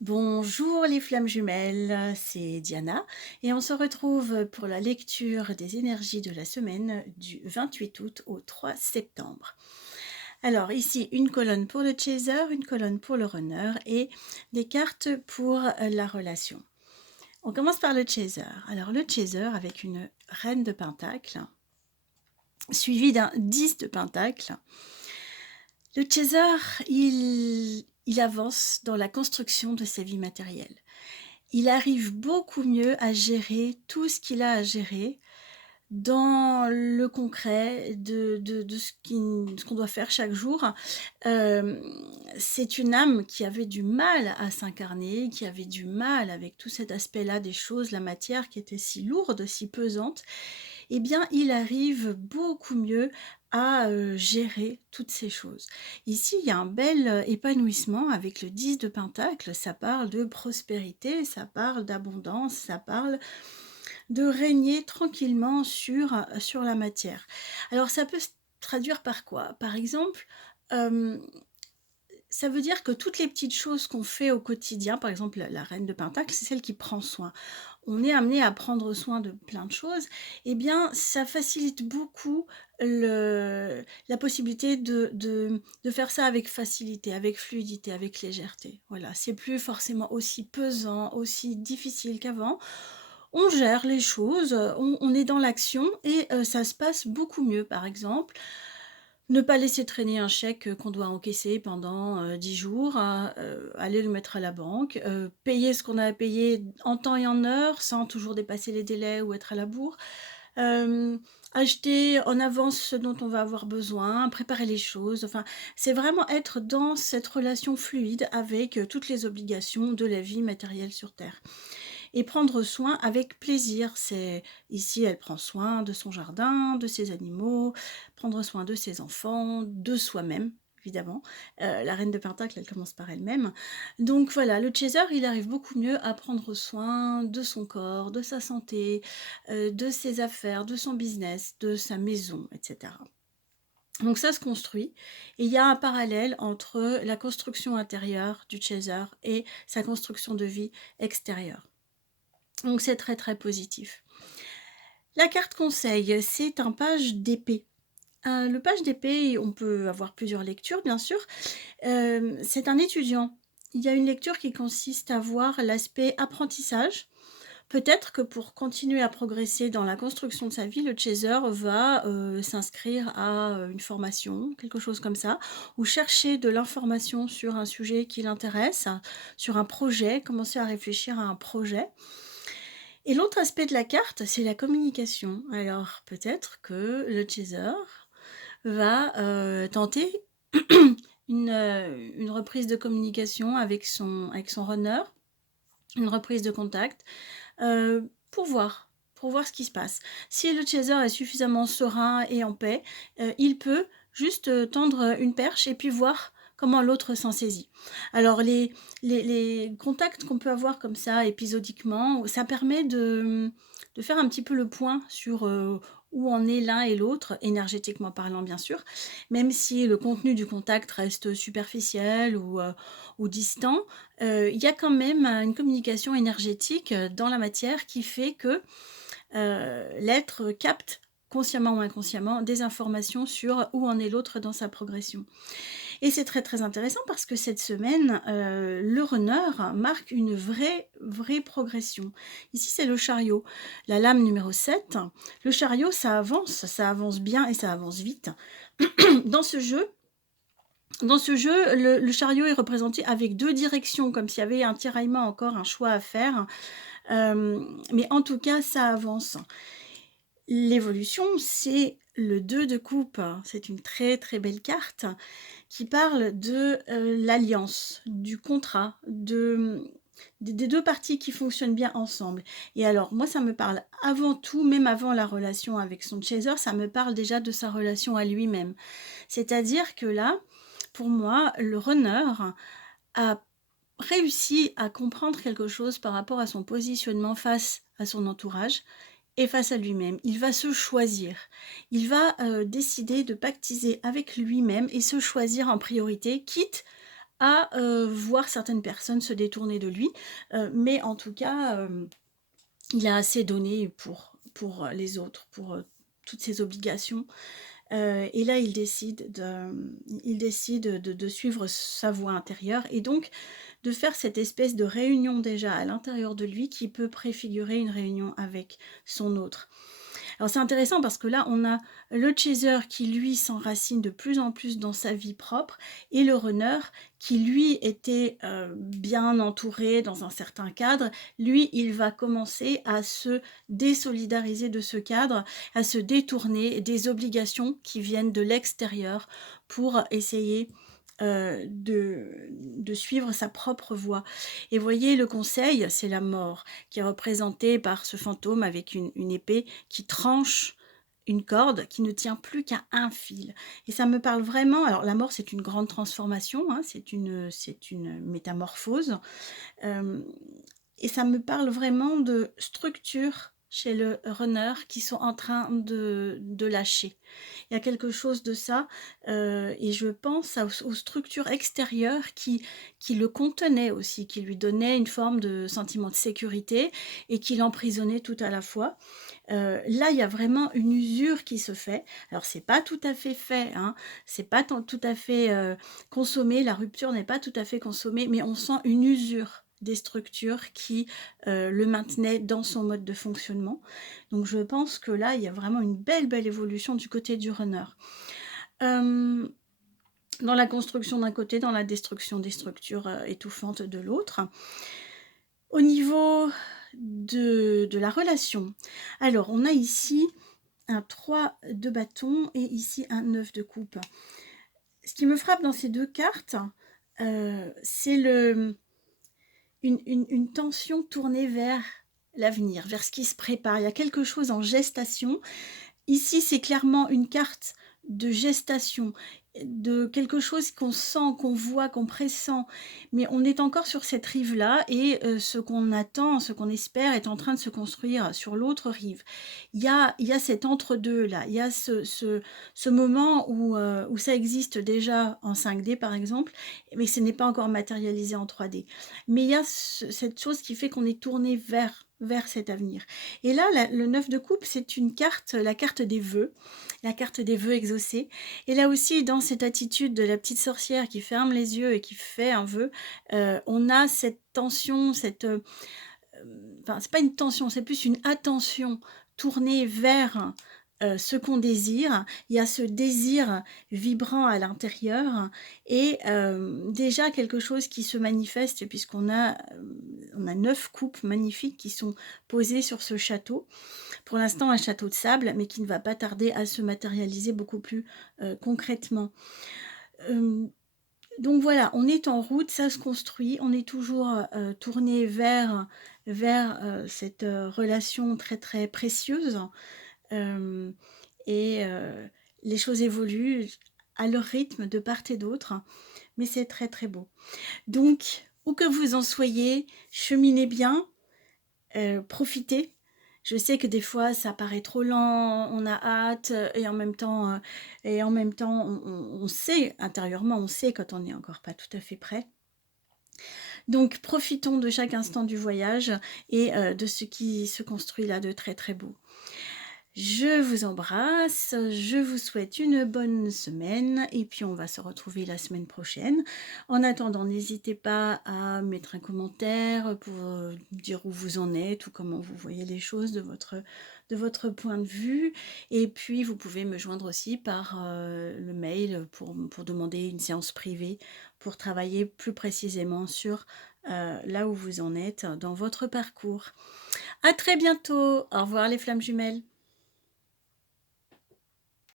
Bonjour les flammes jumelles, c'est Diana et on se retrouve pour la lecture des énergies de la semaine du 28 août au 3 septembre. Alors ici une colonne pour le chaser, une colonne pour le runner et des cartes pour la relation. On commence par le chaser. Alors le chaser avec une reine de pentacle suivi d'un 10 de pentacle. Le chaser, il avance dans la construction de sa vie matérielle. Il arrive beaucoup mieux à gérer tout ce qu'il a à gérer dans le concret de ce qu'on doit faire chaque jour. Hem, c'est une âme qui avait du mal à s'incarner, qui avait du mal avec tout cet aspect-là des choses, la matière qui était si lourde, si pesante. Eh bien, il arrive beaucoup mieux à, gérer toutes ces choses. Ici, il y a un bel, épanouissement avec le 10 de pentacle. Ça parle de prospérité, ça parle d'abondance, ça parle de régner tranquillement sur la matière. Alors ça peut se traduire par quoi? Par exemple, hem, ça veut dire que toutes les petites choses qu'on fait au quotidien, par exemple la reine de pentacle, c'est celle qui prend soin. On est amené à prendre soin de plein de choses, eh bien ça facilite beaucoup le la possibilité de faire ça avec facilité, avec fluidité, avec légèreté. Voilà, c'est plus forcément aussi pesant, aussi difficile qu'avant. On gère les choses, on est dans l'action et ça se passe beaucoup mieux. Par exemple, ne pas laisser traîner un chèque, qu'on doit encaisser pendant, 10 jours, aller le mettre à la banque, payer ce qu'on a à payer en temps et en heure, sans toujours dépasser les délais ou être à la bourre. Acheter en avance ce dont on va avoir besoin, préparer les choses, enfin, c'est vraiment être dans cette relation fluide avec, toutes les obligations de la vie matérielle sur terre. Et prendre soin avec plaisir. C'est ici, elle prend soin de son jardin, de ses animaux, prendre soin de ses enfants, de soi-même, évidemment. La reine de pentacle, elle commence par elle-même. Donc voilà, le chaser, il arrive beaucoup mieux à prendre soin de son corps, de sa santé, de ses affaires, de son business, de sa maison, et cetera. Donc ça se construit et il y a un parallèle entre la construction intérieure du chaser et sa construction de vie extérieure. Donc c'est très, très positif. La carte conseil, c'est un page d'épée. Le page d'épée, on peut avoir plusieurs lectures bien sûr. C'est un étudiant. Il y a une lecture qui consiste à voir l'aspect apprentissage. Peut-être que pour continuer à progresser dans la construction de sa vie, le chaser va, s'inscrire à, une formation, quelque chose comme ça, ou chercher de l'information sur un sujet qui l'intéresse, sur un projet, commencer à réfléchir à un projet. Et l'autre aspect de la carte, c'est la communication. Alors peut-être que le chaser va, tenter une reprise de communication avec son runner, une reprise de contact, pour voir ce qui se passe. Si le chaser est suffisamment serein et en paix, il peut juste, tendre, une perche et puis voir comment l'autre s'en saisit. Alors les contacts qu'on peut avoir comme ça épisodiquement, ça permet de faire un petit peu le point sur, où en est l'un et l'autre, énergétiquement parlant bien sûr, même si le contenu du contact reste superficiel ou distant, il y a quand même, une communication énergétique, dans la matière qui fait que, l'être capte, consciemment ou inconsciemment, des informations sur où en est l'autre dans sa progression. Et c'est très, très intéressant parce que cette semaine, le runner marque une vraie progression. Ici, c'est le chariot, la lame numéro 7. Le chariot, ça avance bien et ça avance vite. Dans ce jeu le chariot est représenté avec 2 directions, comme s'il y avait un tiraillement encore, un choix à faire, mais en tout cas, ça avance. L'évolution, c'est le 2 de coupe. C'est une très, très belle carte qui parle de, l'alliance, du contrat, des 2 parties qui fonctionnent bien ensemble. Et alors moi, ça me parle avant tout, même avant la relation avec son chaser, ça me parle déjà de sa relation à lui-même. C'est-à-dire que là, pour moi, le runner a réussi à comprendre quelque chose par rapport à son positionnement face à son entourage et face à lui-même. Il va se choisir. Il va, décider de pactiser avec lui-même et se choisir en priorité, quitte à, voir certaines personnes se détourner de lui, mais en tout cas, il a assez donné pour les autres, pour, toutes ses obligations. Et là, il décide de suivre sa voie intérieure et donc de faire cette espèce de réunion déjà à l'intérieur de lui qui peut préfigurer une réunion avec son autre. Alors c'est intéressant parce que là, on a le chaser qui lui s'enracine de plus en plus dans sa vie propre et le runner qui lui était, bien entouré dans un certain cadre. Lui, il va commencer à se désolidariser de ce cadre, à se détourner des obligations qui viennent de l'extérieur pour essayer, de suivre sa propre voie. Et voyez, le conseil, c'est la mort qui est représentée par ce fantôme avec une épée qui tranche une corde qui ne tient plus qu'à un fil. Et ça me parle vraiment, alors la mort, c'est une grande transformation, hein, c'est une métamorphose, hem et ça me parle vraiment de structures chez le runner qui sont en train de lâcher. Il y a quelque chose de ça, et je pense aux structures extérieures qui le contenaient aussi, qui lui donnaient une forme de sentiment de sécurité et qui l'emprisonnaient tout à la fois. Là, il y a vraiment une usure qui se fait. Alors c'est pas tout à fait, hein, c'est pas tout à fait, consommé, la rupture n'est pas tout à fait consommée, mais on sent une usure des structures qui, le maintenaient dans son mode de fonctionnement. Donc je pense que là, il y a vraiment une belle, belle évolution du côté du runner. Hem, dans la construction d'un côté, dans la destruction des structures, étouffantes de l'autre. Au niveau de la relation, alors on a ici un 3 de bâton et ici un 9 de coupe. Ce qui me frappe dans ces 2 cartes, c'est une tension tournée vers l'avenir, vers ce qui se prépare. Il y a quelque chose en gestation. Ici, c'est clairement une carte de gestation, de quelque chose qu'on sent, qu'on voit, qu'on pressent, mais on est encore sur cette rive-là et ce qu'on attend, ce qu'on espère est en train de se construire sur l'autre rive. Il y a cet entre-deux-là, il y a ce moment où ça existe déjà en 5D par exemple, mais ce n'est pas encore matérialisé en 3D. Mais il y a cette chose qui fait qu'on est tourné vers cet avenir. Et là, le 9 de coupe, c'est une carte, la carte des vœux, la carte des vœux exaucés. Et là aussi, dans cette attitude de la petite sorcière qui ferme les yeux et qui fait un vœu, on a cette tension, enfin, c'est pas une tension, c'est plus une attention tournée vers, ce qu'on désire. Il y a ce désir vibrant à l'intérieur et déjà quelque chose qui se manifeste puisqu'on a, on a 9 coupes magnifiques qui sont posées sur ce château. Pour l'instant, un château de sable, mais qui ne va pas tarder à se matérialiser beaucoup plus, concrètement. Hem Donc voilà, on est en route, ça se construit, on est toujours, tourné vers cette, relation très, très précieuse, hem et les choses évoluent à leur rythme de part et d'autre, mais c'est très, très beau. Donc où que vous en soyez, cheminez bien, profitez. Je sais que des fois ça paraît trop lent, on a hâte, et en même temps on sait intérieurement, on sait quand on n'est encore pas tout à fait prêt. Donc profitons de chaque instant du voyage et de ce qui se construit là de très, très beau. Je vous embrasse, je vous souhaite une bonne semaine et puis on va se retrouver la semaine prochaine. En attendant, n'hésitez pas à mettre un commentaire pour, dire où vous en êtes ou comment vous voyez les choses de votre point de vue et puis vous pouvez me joindre aussi par, le mail pour demander une séance privée pour travailler plus précisément sur, là où vous en êtes dans votre parcours. À très bientôt. Au revoir les flammes jumelles.